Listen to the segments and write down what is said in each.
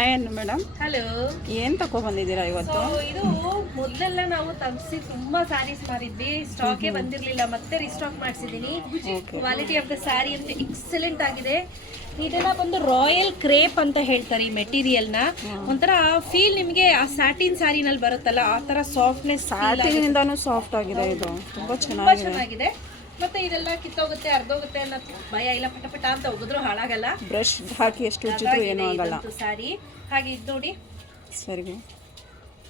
ಏನು madam, hello, ಏನು ತಗೊಬಂದಿದ್ದೀರಾ ಇವತ್ತು? ಇದು ಮೊದಲೆಲ್ಲ ನಾವು ತರಿಸಿ ತುಂಬಾ ಸ್ಯಾರೀಸ್ ಮಾರಿದ್ವಿ, ಸ್ಟಾಕೇ ಬಂದಿರಲಿಲ್ಲ. ಮತ್ತೆ ರೀಸ್ಟಾಕ್ ಮಾಡಿಸಿದ್ದೀನಿ. ಕ್ವಾಲಿಟಿ ಆಫ್ ದ ಸ್ಯಾರಿ ಅಂತ ಎಕ್ಸಲೆಂಟ್ ಆಗಿದೆ. ಇದೆಲ್ಲ ಬಂದು ರಾಯಲ್ ಕ್ರೇಪ್ ಅಂತ ಹೇಳ್ತಾರೆ ಈ ಮೆಟೀರಿಯಲ್ನ. ಒಂಥರ ಫೀಲ್ ನಿಮಗೆ ಆ ಸ್ಯಾಟಿನ್ ಸ್ಯಾರಿನಲ್ಲಿ ಬರುತ್ತಲ್ಲ ಆ ಥರ ಸಾಫ್ಟ್ನೆಸ್, ಸ್ಯಾಟಿನಿಂದಾನು ಸಾಫ್ಟ್ ಆಗಿದೆ. ಇದು ತುಂಬಾ ಚೆನ್ನಾಗಿದೆ. ಮತ್ತೆ ಇದೆಲ್ಲ ಕಿತ್ತೋಗುತ್ತೆ, ಅರ್ಧೋಗುತ್ತೆ ಅನ್ನೋ ಭಯ ಇಲ್ಲ. ಪಟ ಅಂತ ಹೋಗಿದ್ರು ಹಾಳಾಗಲ್ಲ. ಬ್ರಷ್ ಹಾಕಿ ಎಷ್ಟು ಉಜ್ಜಿದ್ರು ಏನೂ ಆಗಲ್ಲ. ಸ್ಯಾರಿ ಹಾಗೆ ಇದು ನೋಡಿ. ಸರಿಗು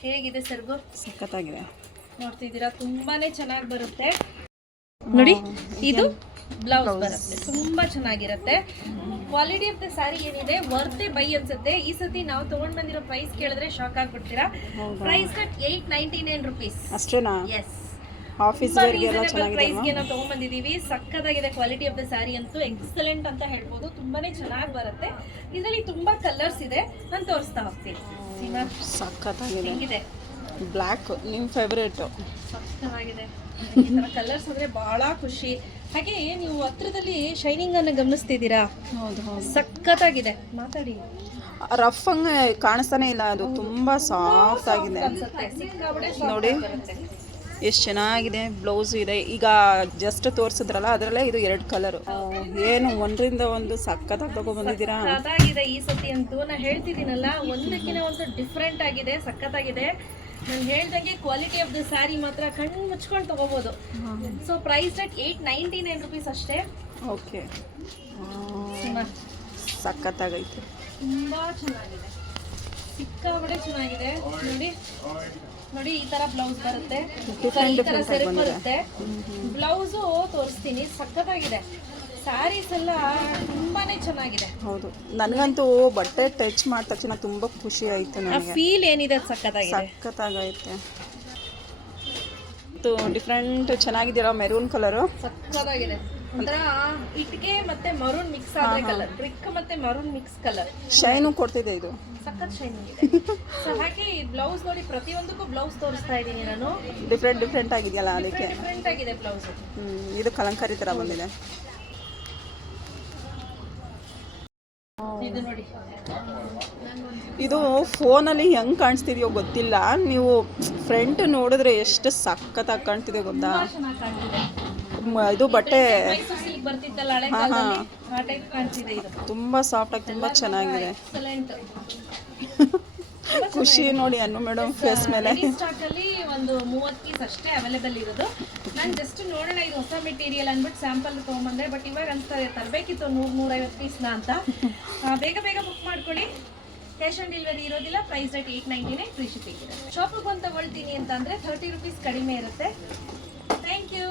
ಹೇಗಿದೆ ಸರ್ಗು? ಸಖತ್ತಾಗಿದೆ. ನೋಡ್ತಿದ್ದೀರಾ, ತುಂಬಾನೇ ಚೆನ್ನಾಗಿ ಬರುತ್ತೆ ನೋಡಿ. ಇದು ಬ್ಲೌಸ್ ಬರುತ್ತೆ, ತುಂಬಾ ಚೆನ್ನಾಗಿರುತ್ತೆ. ಕ್ವಾಲಿಟಿ ಆಫ್ ದ ಸ್ಯಾರಿ ಏನಿದೆ ವರ್ತೆ ಬೈ ಅನ್ಸುತ್ತೆ. ಈ ಸತಿ ನಾವು ತಗೊಂಡ್ ಬಂದಿರೋ ಪ್ರೈಸ್ ಕೇಳಿದ್ರೆ ಶಾಕ್ ಆಗ್ಬಿಡ್ತೀರಾ. ಪ್ರೈಸ್ ಕಟ್ 899 rupees ಅಷ್ಟೇನಾ? ಎಸ್, ಆಫೀಸ್ ವೇರ್ಗೆಲ್ಲ ಪ್ರೈಸ್ಗೆ ನಾವು ತಗೊಂಡ್ಬಂದಿದ್ದೀವಿ. ಸಕ್ಕತ್ತಾಗಿದೆ. ಕ್ವಾಲಿಟಿ ಆಫ್ ದ ಸ್ಯಾರಿ ಅಂತೂ ಎಕ್ಸಲೆಂಟ್ ಅಂತ ಹೇಳ್ಬೋದು. ತುಂಬಾನೇ ಚೆನ್ನಾಗಿ ಬರುತ್ತೆ. ಇದರಲ್ಲಿ ತುಂಬಾ ಕಲರ್ಸ್ ಇದೆ, ನಾನು ತೋರಿಸ್ತಾ ಹೋಗ್ತೀನಿ. ಸಕ್ಕತ್ತಾಗಿದೆ. ಬ್ಲ್ಯಾಕ್ ನಿಮ್ಮ ಫೇವ್ರೇಟು. ಸಕ್ಕತ್ತಾಗಿದೆ. ಈ ಥರ ಕಲರ್ಸ್ ಅಂದರೆ ಭಾಳ ಖುಷಿ. ಹಾಗೆ ನೀವು ಹತ್ರದಲ್ಲಿ ಶೈನಿಂಗ್ ಅನ್ನು ಗಮನಿಸ್ತಿದ್ದೀರಾ? ಹೌದು ಹೌದು, ಸಕ್ಕತ್ತಾಗಿದೆ. ಮಾತಾಡಿ. ರಫ್ ಹಂಗೆ ಕಾಣಿಸ್ತಾನೆ ಇಲ್ಲ, ಅದು ತುಂಬಾ ಸಾಫ್ಟ್ ಆಗಿದೆ ನೋಡಿ. ಎಷ್ಟು ಚೆನ್ನಾಗಿದೆ. ಬ್ಲೌಸ್ ಇದೆ. ಈಗ ಜಸ್ಟ್ ತೋರಿಸಿದ್ರಲ್ಲ ಅದರಲ್ಲೇ ಇದು 2 ಕಲರು. ಏನು ಒಂದರಿಂದ ಒಂದು ಸಖತ್ತಾಗಿ ತಗೊಬಂದಿದ್ದೀರಾ. ಸಖತ್ತಾಗಿದೆ ಈ ಸತಿ ಅಂತೂ. ನಾನು ಹೇಳ್ತಿದ್ದೀನಲ್ಲ, ಒಂದಕ್ಕಿಂತ ಒಂದು ಡಿಫ್ರೆಂಟ್ ಆಗಿದೆ, ಸಖತ್ತಾಗಿದೆ. ನಾನು ಹೇಳ್ದಂಗೆ ಕ್ವಾಲಿಟಿ ಆಫ್ ದ ಸ್ಯಾರಿ ಮಾತ್ರ ಕಣ್ಣು ಮುಚ್ಕೊಂಡು ತಗೋಬೋದು. ಸೊ ಪ್ರೈಸ್ ರೇಟ್ 899 rupees ಅಷ್ಟೇ. ಓಕೆ, ಸಖತ್ತಾಗೈತೆ. ತುಂಬ ಚೆನ್ನಾಗಿದೆ, ಸಿಕ್ಕಾಪಟ್ಟೆ ಚೆನ್ನಾಗಿದೆ. ನೋಡಿ ನೋಡಿ, ಈ ತರ ಬ್ಲೌಸ್ ಬರುತ್ತೆ, ಈ ತರ ಸೆರಗು ಬರುತ್ತೆ. ಬ್ಲೌಸು ತೋರಿಸ್ತೀನಿ, ಸಖತ್ತಾಗಿದೆ. ಸ್ಯಾರೀಸ್ ಎಲ್ಲ ತುಂಬಾನೇ ಚೆನ್ನಾಗಿದೆ. ಹೌದು, ನನಗಂತೂ ಬಟ್ಟೆ ಟಚ್ ಮಾಡಿದ ತಕ್ಷಣ ತುಂಬ ಖುಷಿ ಆಯಿತು. ನನಗೆ ಫೀಲ್ ಏನಿದೆ ಸಖತ್ತಾಗೈತೆ. ಡಿಫ್ರೆಂಟ್ ಚೆನ್ನಾಗಿದ್ದೀರಾ. ಮೆರೂನ್ ಕಲರು ಸಖತ್ತಾಗಿದೆ. ಒಂಥರ ಇಟ್ಗೆ ಮತ್ತೆ ಮರೂನ್ ಮಿಕ್ಸ್ ಆದ ಕಲರ್, ಬ್ರಿಕ್ ಮತ್ತೆ ಮರೂನ್ ಮಿಕ್ಸ್ ಕಲರ್. ಶೈನು ಕೊಡ್ತಿದೆ ಇದು, ಸಖತ್ ಶೈನಿಂಗ್ ಇದೆ. ಸೊ ಹಾಗೆ ಈ ಬ್ಲೌಸ್ ನೋಡಿ, ಪ್ರತಿಯೊಂದಕ್ಕೂ ಬ್ಲೌಸ್ ತೋರಿಸ್ತಾ ಇದ್ದೀನಿ ನಾನು. ಡಿಫ್ರೆಂಟ್ ಆಗಿದೆಯಲ್ಲ ಅದಕ್ಕೆ. ಡಿಫ್ರೆಂಟ್ ಆಗಿದೆ ಬ್ಲೌಸ್. ಇದು ಕಲಂಕಾರಿ ಥರ ಬಂದಿದೆ. ಇದು ನೋಡಿ, ಇದು ಫೋನಲ್ಲಿ ಹೆಂಗೆ ಕಾಣಿಸ್ತಿದೆಯೋ ಗೊತ್ತಿಲ್ಲ, ನೀವು ಫ್ರಂಟ್ ನೋಡಿದ್ರೆ ಎಷ್ಟು ಸಖತ್ತಾಗಿ ಕಾಣ್ತಿದೆ ಗೊತ್ತಾ. ಇದು ಬಟ್ಟೆ ಬರ್ತಿತ್ತಲ್ಲ ಹಳೆ ಕಾಲದಲ್ಲಿ, ಆ ಟೈಪ್ ಕಾಣ್ತಿದೆ. ಇದು ತುಂಬ ಸಾಫ್ಟಾಗಿ ತುಂಬ ಚೆನ್ನಾಗಿದೆ. ಖುಷಿ ನೋಡಿ ಅನ್ನು ಮೇಡಮ್ ಫೇಸ್ ಮೇಲೆ. ಸ್ಟಾಕ್ ಅಲ್ಲಿ ಒಂದು 30 ಪೀಸ್ ಅಷ್ಟೇ ಅವೈಲೇಬಲ್ ಇರೋದು. ನಾನು ಜಸ್ಟ್ ನೋಡೋಣ ಇದು ಹೊಸ ಮೆಟೀರಿಯಲ್ ಅಂದ್ಬಿಟ್ಟು ಸ್ಯಾಂಪಲ್ ತೊಗೊಂಬಂದೆ. ಬಟ್ ಇವಾಗ ಅನ್ಸ್ತಾರೆ ತರಬೇಕಿತ್ತು 100-150 ಪೀಸ್ನ ಅಂತ. ಬೇಗ ಬುಕ್ ಮಾಡ್ಕೊಳ್ಳಿ. ಕ್ಯಾಶ್ ಆನ್ ಡೆಲಿವರಿ ಇರೋದಿಲ್ಲ. ಪ್ರೈಸ್ ರೇಟ್ 899, ಫ್ರೀ ಶಿಪ್ಪಿಂಗ್ ಇದೆ. ಶಾಪಿಗೆ ಬಂದು ತಗೊಳ್ತೀನಿ ಅಂತ ಅಂದರೆ 30 rupees ಕಡಿಮೆ ಇರುತ್ತೆ. Thank you.